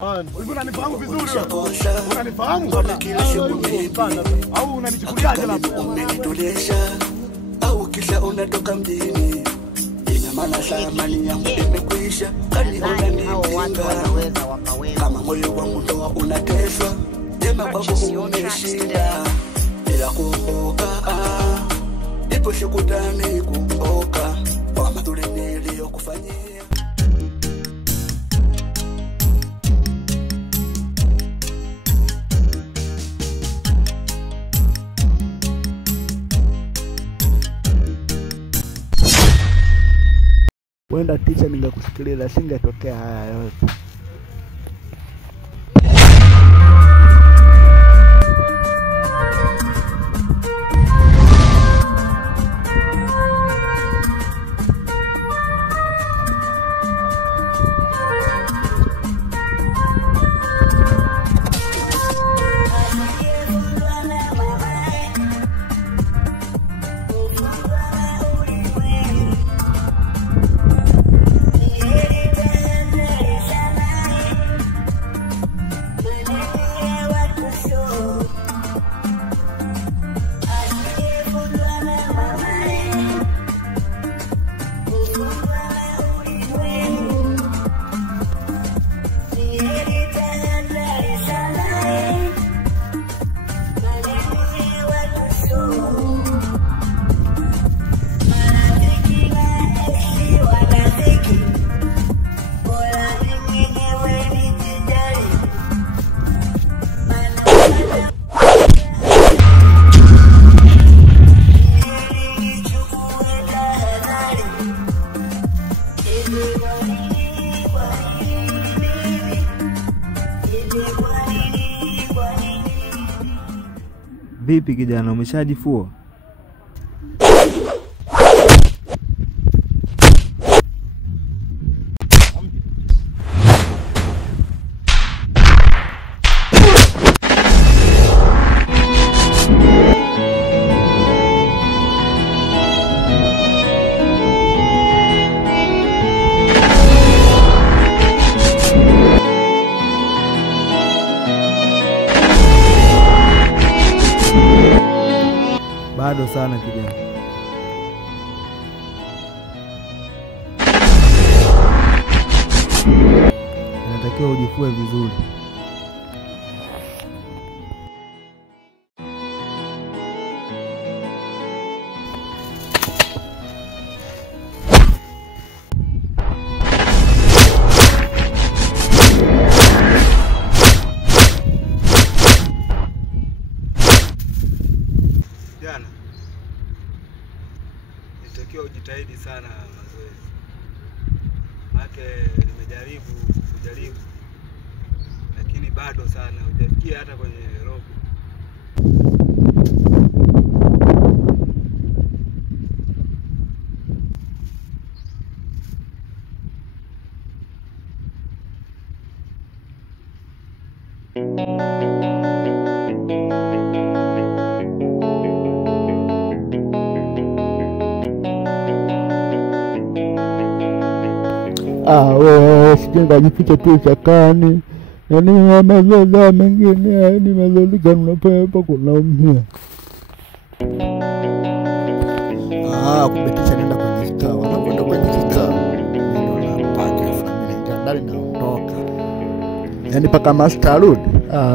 Unanifahamu vizuri wewe? Unanifahamu? Au unanichukuliaje labda? Umenitolesha au kisha unatoka mjini. Ina maana thamani yangu imekwisha. Kani unanipinga kama moyo wangu ndo unateswa. Jema kwako umeshinda bila kumbuka. Ipo shukutani kumbuka kwa mazuri niliyokufanyia. Wenda ticha ningekusikiliza singetokea haya yote. Vipi kijana, umeshajifua? Bado sana kijana. Inatakiwa ujifue vizuri. Jana nitakiwa ujitahidi sana mazoezi. Maana nimejaribu lakini bado sana hujafikia hata kwenye robo. Wewe sijenda jifiche tu chakani. Yaani mazoezi mengine yaani mazoezi gani unafanya hapa kunaumia. Kubetisha nenda kwenye star. Wanakwenda kwenye star. Ndio napata familia ndani naondoka. Yaani paka master arudi.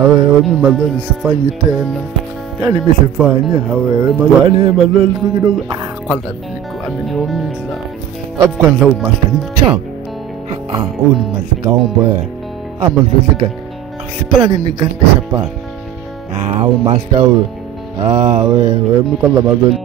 Wewe mimi mazoezi sifanyi tena. Yaani mimi sifanya wewe mazoezi kidogo. Kwanza niko ameniumiza. Hapo kwanza master ni mchawi. Huyu ni mazikaombo mazoezi gani? Sipala ninikandisha pala. Master huyo. Wewe mimi kwanza mazoezi.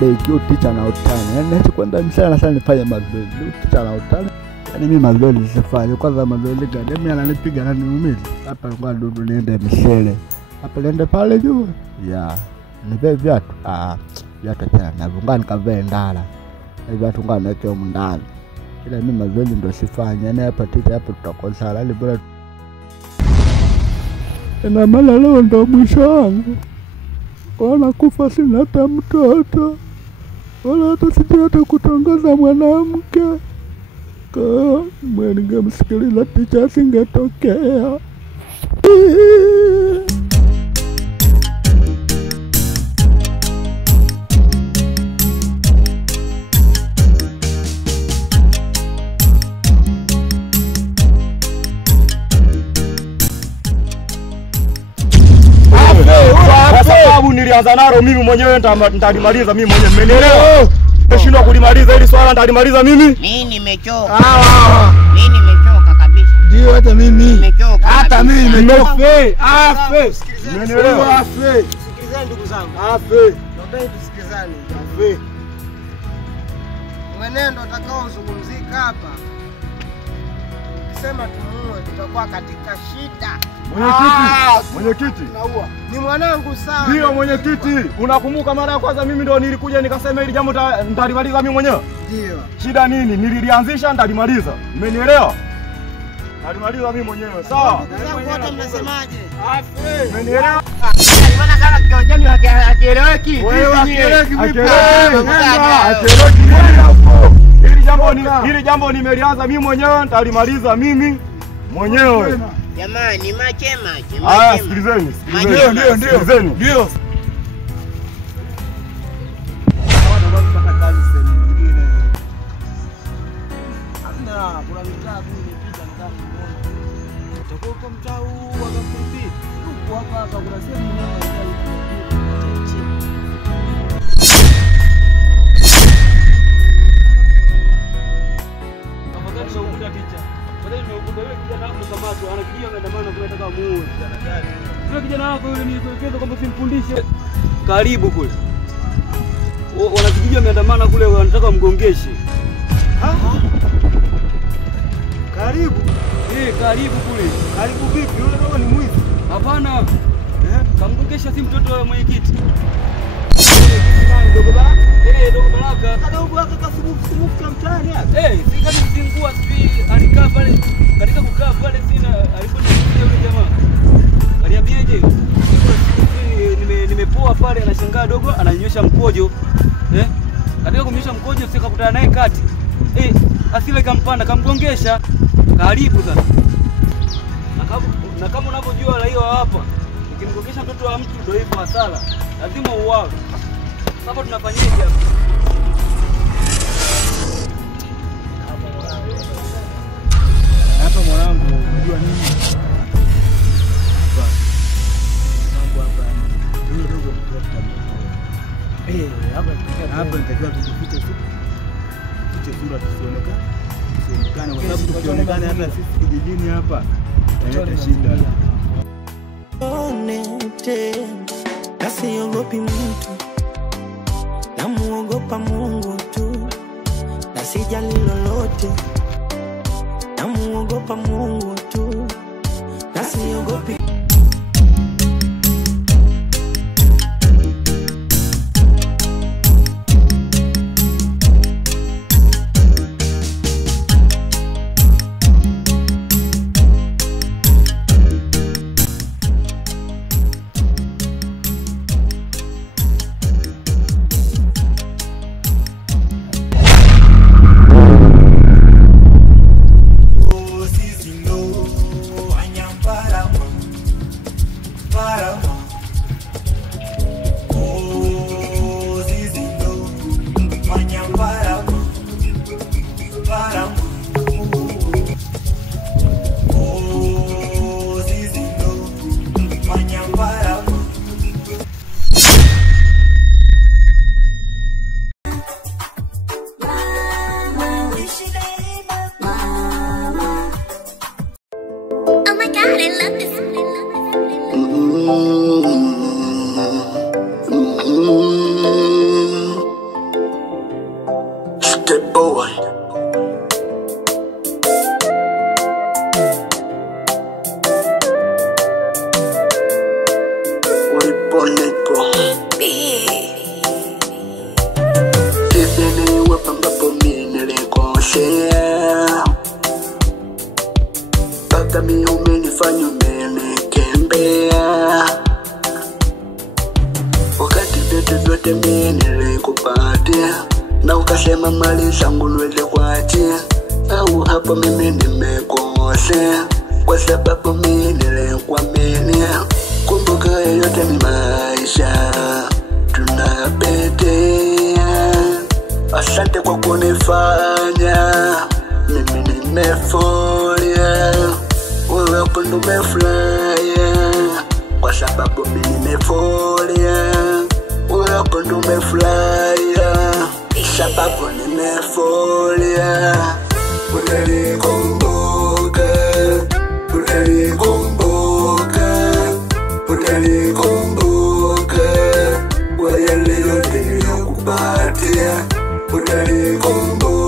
beki uticha na utani. Yaani nacho kwenda msala sana nifanye mazoezi. Uticha na utani. Yaani mimi mazoezi sifanye. Kwanza mazoezi gani? Mimi ananipiga na niumiza. Hapa kwa dudu niende msele. Hapa niende pale juu. Ya. Nipe viatu. Viatu tena na vungani kavae ndala. Viatu ngani naweke huko ndani. Ila mimi mazoezi ndio sifanye. Yaani hapa tita hapo tutakosa. Yaani bora na maana leo ndo mwisho wangu. Wala kufa sina hata mtoto. Wala hata sijui hata kutongoza mwanamke. Kwa mwenye ningemsikiliza ticha singetokea. Sababu nilianza nalo mimi mwenyewe nitalimaliza mimi mwenyewe. Mmenielewa? Nimeshindwa kulimaliza hili swala nitalimaliza mimi. Mimi nimechoka. Mimi nimechoka kabisa. Ndio hata mimi. Nimechoka. Hata mimi nimechoka. Afe. Mmenielewa? Afe. Sikilizeni ndugu zangu. Afe. Ndio tusikilizane. Afe. Mwenendo utakaozungumzika hapa. Ukisema tumuue tutakuwa katika shida. Mwenyekiti. Ni mwanangu sawa. Ndio mwenyekiti. Unakumbuka mara ya kwanza mimi ndo nilikuja nikasema hili jambo nitalimaliza mimi mwenyewe? Ndio. Shida nini? Nililianzisha nitalimaliza. Mmenielewa? Nitalimaliza mimi mwenyewe. Sawa? Ndugu wote mnasemaje? Afe. Mmenielewa? Mbona kama kiojani hakieleweki? Wewe hakieleweki vipi? Hili jambo nimelianza mimi mwenyewe nitalimaliza mimi mwenyewe. Jamani, machema. Sikilizeni. Ndio. Kuna mtaa nimepita utakuwa mtaa huu wakafupi. Huko hapa kuna sehemu kijana wako yule nilikuelekeza kwamba simpundishe. Karibu kule. Wanakijiji wameandamana kule wanataka mgongeshe. Karibu. Karibu kule. Karibu vipi? Yule kama ni mwizi. Hapana. Kamgongesha si mtoto wa mwenyekiti. Dogo Baraka. Dogo Baraka. Dogo Baraka kasumufu cha mtaani hapa. Si kama mzingua sipi alikaa pale katika kukaa pale sina alipokuja yule jamaa. Aliambiaje? Nimepoa pale anashangaa dogo ananyosha mkojo. Katika kumnyosha mkojo sikakutana naye kati. Asile kampanda kamgongesha. Karibu sasa. Na kama unavyojua raia hapa, ukimgongesha mtoto wa mtu ndio hivyo hasara. Lazima uwawe. Sasa tunafanyaje hapa? Hapa mwanangu, unajua nini? Mambo hapa. Yule dogo mtoto. Hapa nitakiwa tujifiche tu. Fiche sura tusionekane kwa sababu tukionekana hata sisi kijijini hapa inaleta shida. Nasiogopi mtu, namuogopa Mungu tu, na sijali lolote, namuogopa Mungu tu, nasiogopi. mpaka mimi umenifanya umenikembea. Wakati vitu vyote mimi nilikupatia, na ukasema mali zangu niweze kuachia. Au hapo mimi nimekosea, kwa sababu mimi nilikuaminia. Kumbuka yote ni maisha tunapitia. Asante kwa kunifanya mimi nimefolia. Wewe hapo ndo umefurahia, kwa sababu mimi nimefolia. Wewe hapo ndo umefurahia, sababu nimefolia. Utanikumbuka, utanikumbuka, utanikumbuka kwa yale yote niliyokupatia. Utanikumbuka.